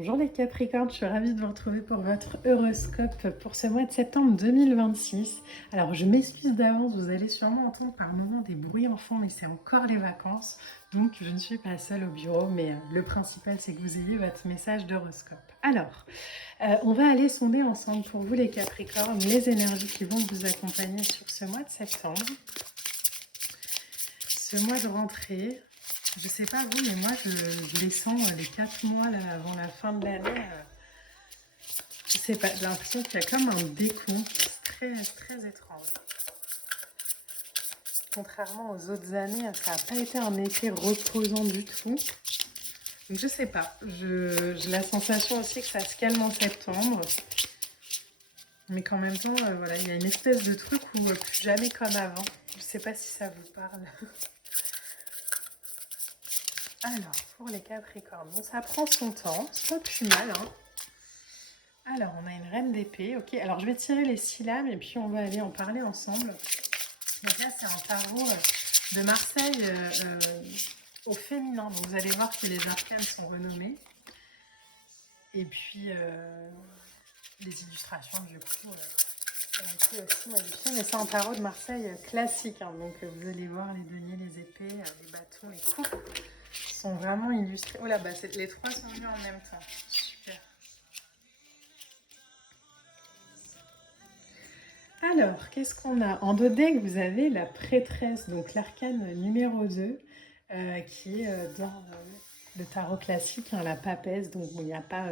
Bonjour les Capricornes, je suis ravie de vous retrouver pour votre horoscope pour ce mois de septembre 2026. Alors je m'excuse d'avance, vous allez sûrement entendre par moments des bruits enfants, mais c'est encore les vacances, donc je ne suis pas seule au bureau, mais le principal c'est que vous ayez votre message d'horoscope. Alors, on va aller sonder ensemble pour vous les Capricornes les énergies qui vont vous accompagner sur ce mois de septembre, ce mois de rentrée. Je sais pas vous, mais moi je les sens les 4 mois là, avant la fin de l'année. Je sais pas, j'ai l'impression qu'il y a comme un décompte très, très étrange. Contrairement aux autres années, ça n'a pas été un été reposant du tout. Donc je sais pas, j'ai la sensation aussi que ça se calme en septembre. Mais qu'en même temps, voilà, il y a une espèce de truc où plus jamais comme avant. Je sais pas si ça vous parle. Alors, pour les Capricornes, bon, ça prend son temps, c'est pas plus mal, hein. Alors, on a une reine d'épée, ok. Alors, je vais tirer les syllabes et puis on va aller en parler ensemble. Donc là, c'est un tarot de Marseille au féminin. Donc vous allez voir que les arcanes sont renommés. Et puis, les illustrations, du coup, ont été aussi modifiées. Mais c'est un tarot de Marseille classique. Hein. Donc vous allez voir les deniers, les épées, les bâtons, les coupes sont vraiment illustrés. Oh là, bah, les trois sont venus en même temps. Super. Alors, qu'est-ce qu'on a? En dos deck, vous avez la prêtresse, donc l'arcane numéro 2, qui est dans le tarot classique, hein, la papesse, donc bon, il n'y a pas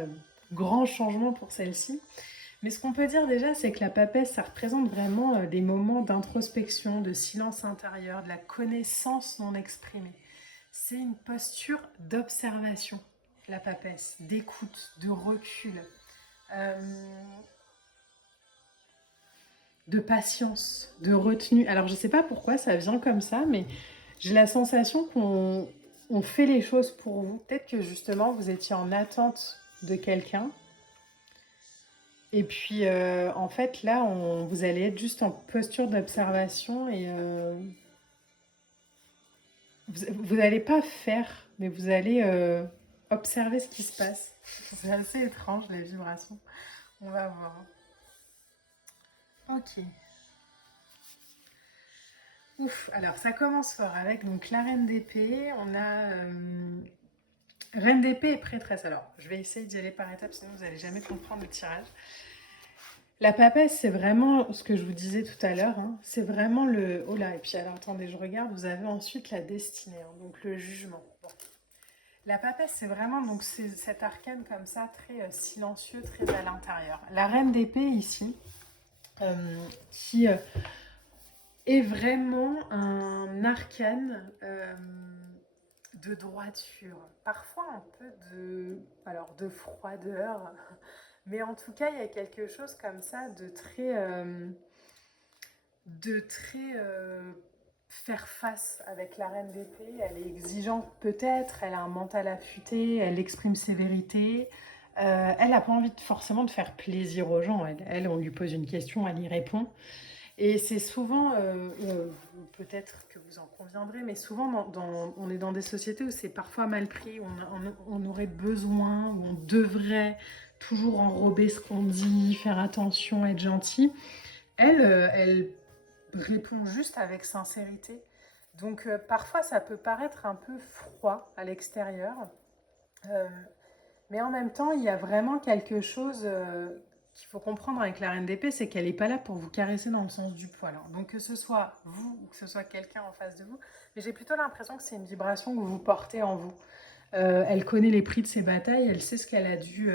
grand changement pour celle-ci. Mais ce qu'on peut dire déjà, c'est que la papesse, ça représente vraiment des moments d'introspection, de silence intérieur, de la connaissance non exprimée. C'est une posture d'observation, la papesse, d'écoute, de recul. Euh, de patience, de retenue. Alors je sais pas pourquoi ça vient comme ça, mais j'ai la sensation qu'on fait les choses pour vous. Peut-être que justement vous étiez en attente de quelqu'un. Et puis en fait là, vous allez être juste en posture d'observation et vous n'allez pas faire, mais vous allez observer ce qui se passe. C'est assez étrange les vibrations. On va voir. Ok. Ouf, alors ça commence fort avec donc la reine d'épée, on a reine d'épée et prêtresse. Alors je vais essayer d'y aller par étapes, sinon vous n'allez jamais comprendre le tirage. La papesse, c'est vraiment ce que je vous disais tout à l'heure, hein, c'est vraiment le... Oh là, et puis alors attendez, je regarde, vous avez ensuite la destinée, hein, donc le jugement. Bon. La papesse, c'est vraiment donc cet arcane comme ça, très silencieux, très à l'intérieur. La reine d'épée ici, qui est vraiment un arcane de droiture, parfois un peu de froideur, mais en tout cas il y a quelque chose comme ça de très faire face avec la reine d'épée. Elle est exigeante peut-être, elle a un mental affûté, elle exprime ses vérités. Elle n'a pas envie forcément de faire plaisir aux gens. On lui pose une question, elle y répond. Et c'est souvent, peut-être que vous en conviendrez, mais souvent on est dans des sociétés où c'est parfois mal pris, on aurait besoin, où on devrait toujours enrober ce qu'on dit, faire attention, être gentil. Elle répond juste avec sincérité. Donc parfois ça peut paraître un peu froid à l'extérieur, euh, mais en même temps il y a vraiment quelque chose qu'il faut comprendre avec la reine d'épée, c'est qu'elle n'est pas là pour vous caresser dans le sens du poil. Hein. Donc que ce soit vous ou que ce soit quelqu'un en face de vous, mais j'ai plutôt l'impression que c'est une vibration que vous portez en vous. Elle connaît les prix de ses batailles, elle sait ce qu'elle a dû,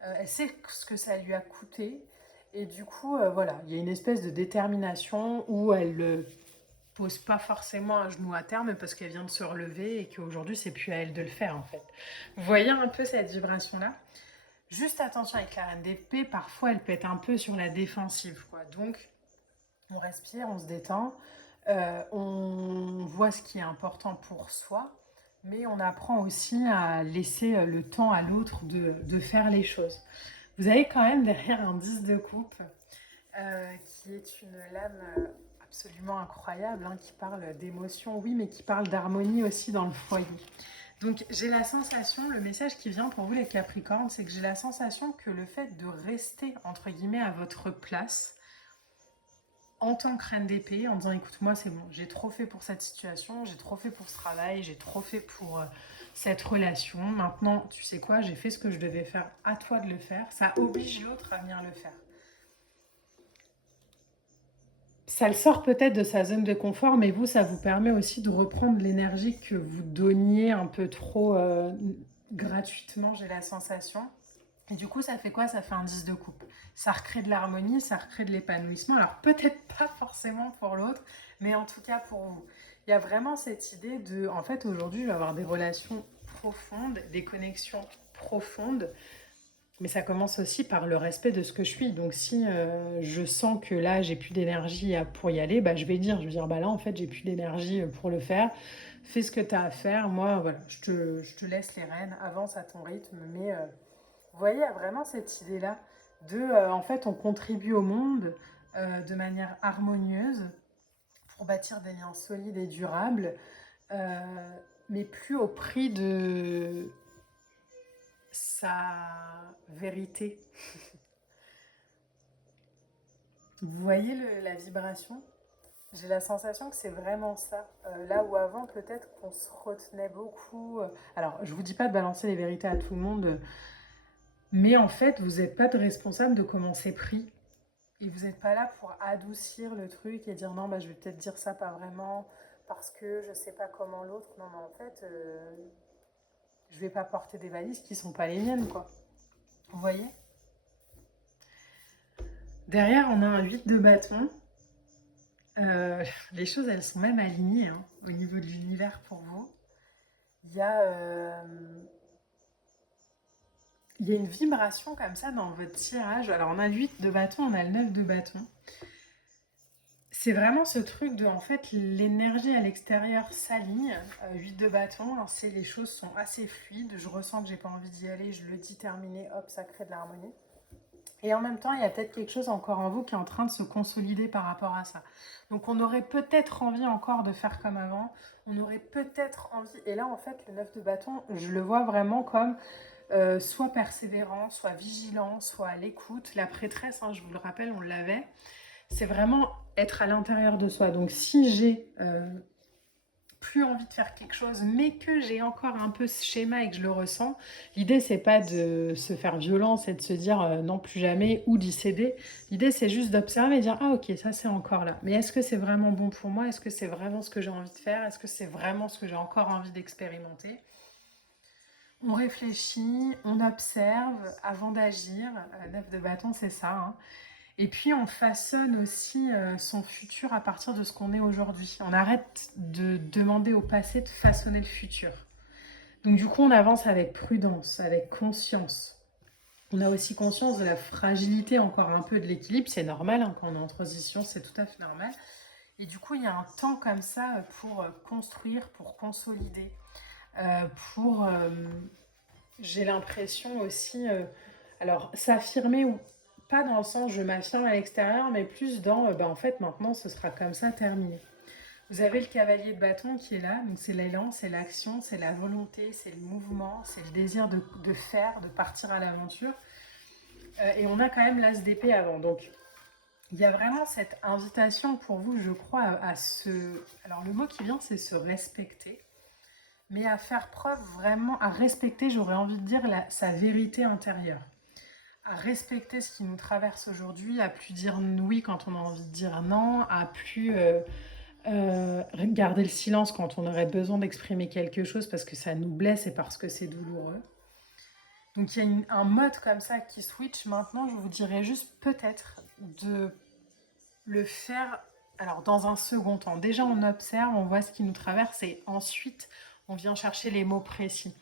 elle sait ce que ça lui a coûté. Et du coup, voilà, il y a une espèce de détermination où elle ne pose pas forcément un genou à terre, mais parce qu'elle vient de se relever et qu'aujourd'hui, c'est plus à elle de le faire en fait. Vous voyez un peu cette vibration-là? Juste attention avec la reine d'épée, parfois elle peut être un peu sur la défensive, quoi. Donc, on respire, on se détend, on voit ce qui est important pour soi, mais on apprend aussi à laisser le temps à l'autre de faire les choses. Vous avez quand même derrière un 10 de coupe, qui est une lame absolument incroyable, hein, qui parle d'émotion, oui, mais qui parle d'harmonie aussi dans le foyer. Donc j'ai la sensation, le message qui vient pour vous les Capricornes, c'est que j'ai la sensation que le fait de rester, entre guillemets, à votre place, en tant que reine d'épée, en disant écoute, moi c'est bon, j'ai trop fait pour cette situation, j'ai trop fait pour ce travail, j'ai trop fait pour cette relation. Maintenant, tu sais quoi, j'ai fait ce que je devais faire, à toi de le faire. Ça oblige l'autre à venir le faire. Ça le sort peut-être de sa zone de confort, mais vous, ça vous permet aussi de reprendre l'énergie que vous donniez un peu trop gratuitement, j'ai la sensation. Et du coup, ça fait quoi? Ça fait un 10 de coupe. Ça recrée de l'harmonie, ça recrée de l'épanouissement. Alors peut-être pas forcément pour l'autre, mais en tout cas pour vous. Il y a vraiment cette idée de, en fait, aujourd'hui, je vais avoir des relations profondes, des connexions profondes, mais ça commence aussi par le respect de ce que je suis. Donc si je sens que là, j'ai plus d'énergie pour y aller, bah, je vais dire, bah là, en fait, j'ai plus d'énergie pour le faire. Fais ce que tu as à faire. Moi, voilà, je te laisse les rênes, avance à ton rythme, mais vous voyez, il y a vraiment cette idée-là de, en fait, on contribue au monde de manière harmonieuse pour bâtir des liens solides et durables, euh, mais plus au prix de sa vérité. Vous voyez la vibration? J'ai la sensation que c'est vraiment ça. Là où avant, peut-être qu'on se retenait beaucoup. Alors, je vous dis pas de balancer les vérités à tout le monde, mais en fait, vous n'êtes pas de responsable de comment c'est pris. Et vous n'êtes pas là pour adoucir le truc et dire non, bah, je vais peut-être dire ça pas vraiment parce que je sais pas comment l'autre. Non, mais en fait, je vais pas porter des valises qui sont pas les miennes, quoi. Vous voyez? Derrière, on a un 8 de bâton. Les choses, elles sont même alignées hein, au niveau de l'univers pour vous. Il y a, il y a une vibration comme ça dans votre tirage. Alors, on a le 8 de bâton, on a le 9 de bâton. C'est vraiment ce truc de, en fait, l'énergie à l'extérieur s'aligne. 8 de bâton, hein, c'est les choses sont assez fluides. Je ressens que j'ai pas envie d'y aller, je le dis terminé, hop, ça crée de l'harmonie. Et en même temps, il y a peut-être quelque chose encore en vous qui est en train de se consolider par rapport à ça. Donc on aurait peut-être envie encore de faire comme avant. On aurait peut-être envie... Et là, en fait, le 9 de bâton, je le vois vraiment comme soit persévérant, soit vigilant, soit à l'écoute. La prêtresse, hein, je vous le rappelle, on l'avait. C'est vraiment être à l'intérieur de soi. Donc si j'ai plus envie de faire quelque chose, mais que j'ai encore un peu ce schéma et que je le ressens, l'idée c'est pas de se faire violence et de se dire non plus jamais ou d'y céder. L'idée c'est juste d'observer et dire ah ok ça c'est encore là. Mais est-ce que c'est vraiment bon pour moi? Est-ce que c'est vraiment ce que j'ai envie de faire? Est-ce que c'est vraiment ce que j'ai encore envie d'expérimenter? On réfléchit, on observe avant d'agir. 9 de bâton c'est ça. Hein. Et puis on façonne aussi son futur à partir de ce qu'on est aujourd'hui. On arrête de demander au passé de façonner le futur. Donc du coup on avance avec prudence, avec conscience. On a aussi conscience de la fragilité encore un peu de l'équilibre. C'est normal hein, quand on est en transition, c'est tout à fait normal. Et du coup il y a un temps comme ça pour construire, pour consolider, pour... j'ai l'impression aussi... alors s'affirmer ou pas dans le sens je m'affirme à l'extérieur, mais plus dans bah, en fait maintenant ce sera comme ça terminé. Vous avez le cavalier de bâton qui est là, donc c'est l'élan, c'est l'action, c'est la volonté, c'est le mouvement, c'est le désir de faire, de partir à l'aventure. Et on a quand même l'as d'épée avant, donc il y a vraiment cette invitation pour vous, je crois, à se... Alors le mot qui vient c'est se respecter, mais à faire preuve vraiment, à respecter, j'aurais envie de dire, sa vérité intérieure. À respecter ce qui nous traverse aujourd'hui, à plus dire oui quand on a envie de dire non, à plus garder le silence quand on aurait besoin d'exprimer quelque chose parce que ça nous blesse et parce que c'est douloureux. Donc il y a un mode comme ça qui switch. Maintenant, je vous dirais juste peut-être de le faire alors dans un second temps. Déjà, on observe, on voit ce qui nous traverse et ensuite, on vient chercher les mots précis.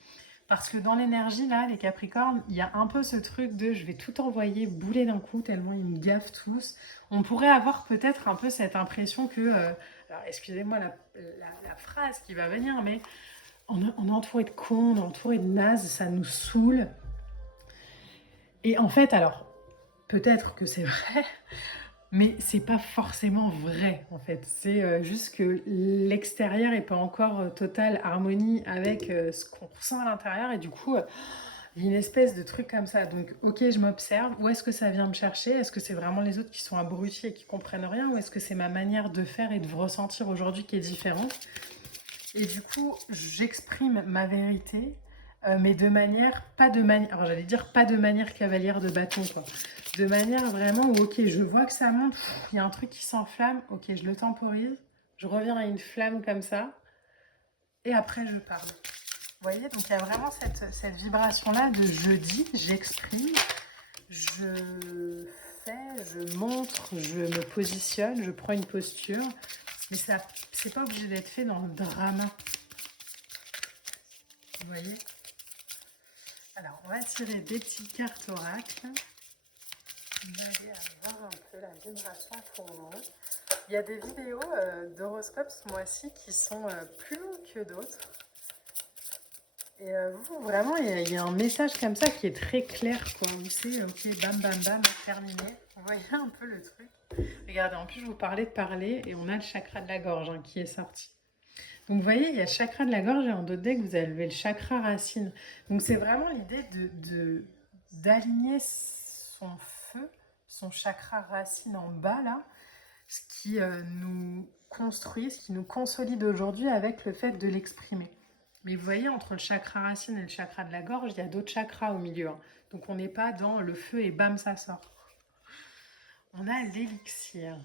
Parce que dans l'énergie, là, les Capricornes, il y a un peu ce truc de je vais tout envoyer bouler d'un coup, tellement ils me gaffent tous. On pourrait avoir peut-être un peu cette impression que, alors excusez-moi la phrase qui va venir, mais on est entouré de cons, on est entouré de nazes, ça nous saoule. Et en fait, alors, peut-être que c'est vrai, Mais c'est pas forcément vrai, en fait. C'est juste que l'extérieur est pas encore totale harmonie avec ce qu'on ressent à l'intérieur. Et du coup, il y a une espèce de truc comme ça. Donc, ok, je m'observe. Où est-ce que ça vient me chercher? Est-ce que c'est vraiment les autres qui sont abrutis et qui comprennent rien? Ou est-ce que c'est ma manière de faire et de ressentir aujourd'hui qui est différente? Et du coup, j'exprime ma vérité, mais de manière, pas de manière, alors j'allais dire pas de manière cavalière de bâton, quoi. De manière vraiment où, ok, je vois que ça monte, il y a un truc qui s'enflamme, ok, je le temporise, je reviens à une flamme comme ça, et après je parle. Vous voyez, donc il y a vraiment cette vibration-là de je dis, j'exprime, je fais, je montre, je me positionne, je prends une posture, mais ça, c'est pas obligé d'être fait dans le drama. Vous voyez? Alors, on va tirer des petites cartes oracles. On va aller voir un peu la vibration pour vous. Il y a des vidéos d'horoscopes ce mois-ci qui sont plus longues que d'autres. Et vous, vraiment, il y a un message comme ça qui est très clair, quoi. Vous savez, ok, bam, bam, bam, terminé. Vous voyez un peu le truc. Regardez, en plus, je vous parlais de parler et on a le chakra de la gorge hein, qui est sorti. Donc, vous voyez, il y a le chakra de la gorge et en dos de deck, vous avez le chakra racine. Donc, c'est vraiment l'idée d'aligner son feu, son chakra racine en bas, là, ce qui nous construit, ce qui nous consolide aujourd'hui avec le fait de l'exprimer. Mais vous voyez, entre le chakra racine et le chakra de la gorge, il y a d'autres chakras au milieu. Hein. Donc, on n'est pas dans le feu et bam, ça sort. On a l'élixir.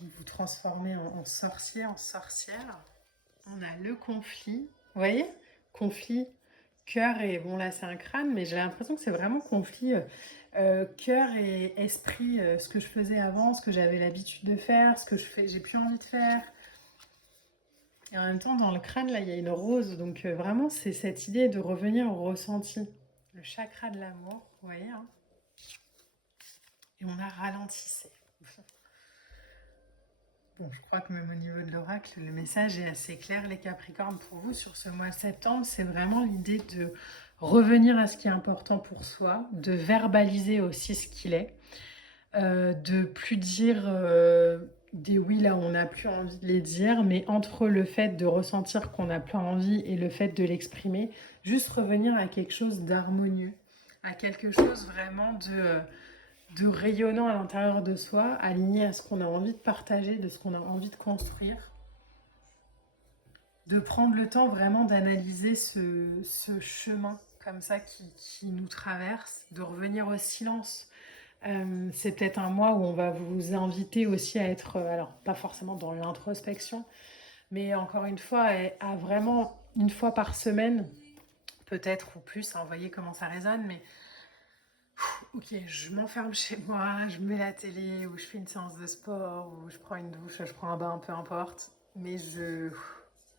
Vous vous transformez en sorcier, en sorcière. On a le conflit. Vous voyez? Conflit, cœur et... Bon, là, c'est un crâne, mais j'ai l'impression que c'est vraiment conflit cœur et esprit. Ce que je faisais avant, ce que j'avais l'habitude de faire, ce que je fais, j'ai plus envie de faire. Et en même temps, dans le crâne, là, il y a une rose. Donc, vraiment, c'est cette idée de revenir au ressenti. Le chakra de l'amour, vous voyez, hein? Et on a ralentissé. Bon, je crois que même au niveau de l'oracle, le message est assez clair, les Capricornes, pour vous, sur ce mois de septembre. C'est vraiment l'idée de revenir à ce qui est important pour soi, de verbaliser aussi ce qu'il est, de plus dire des oui là où on n'a plus envie de les dire, mais entre le fait de ressentir qu'on n'a plus envie et le fait de l'exprimer, juste revenir à quelque chose d'harmonieux, à quelque chose vraiment de rayonnant à l'intérieur de soi, aligné à ce qu'on a envie de partager, de ce qu'on a envie de construire. De prendre le temps vraiment d'analyser ce chemin comme ça qui nous traverse, de revenir au silence. C'est peut-être un mois où on va vous inviter aussi à être, alors pas forcément dans l'introspection, mais encore une fois, à vraiment une fois par semaine, peut-être ou plus, hein, vous voyez comment ça résonne, mais ok, je m'enferme chez moi, je mets la télé, ou je fais une séance de sport, ou je prends une douche, je prends un bain, peu importe. Mais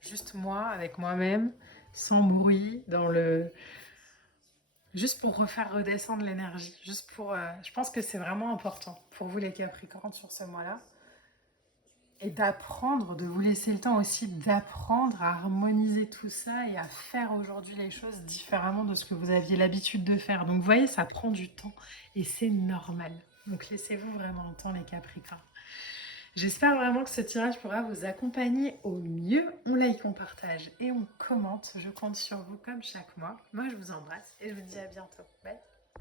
juste moi, avec moi-même, sans bruit, dans le... Juste pour refaire redescendre l'énergie. Juste pour... je pense que c'est vraiment important pour vous les Capricornes sur ce mois-là. Et d'apprendre, de vous laisser le temps aussi d'apprendre à harmoniser tout ça et à faire aujourd'hui les choses différemment de ce que vous aviez l'habitude de faire. Donc vous voyez, ça prend du temps et c'est normal. Donc laissez-vous vraiment le temps les Capricornes. J'espère vraiment que ce tirage pourra vous accompagner au mieux. On like, on partage et on commente. Je compte sur vous comme chaque mois. Moi, je vous embrasse et je vous dis à bientôt. Bye.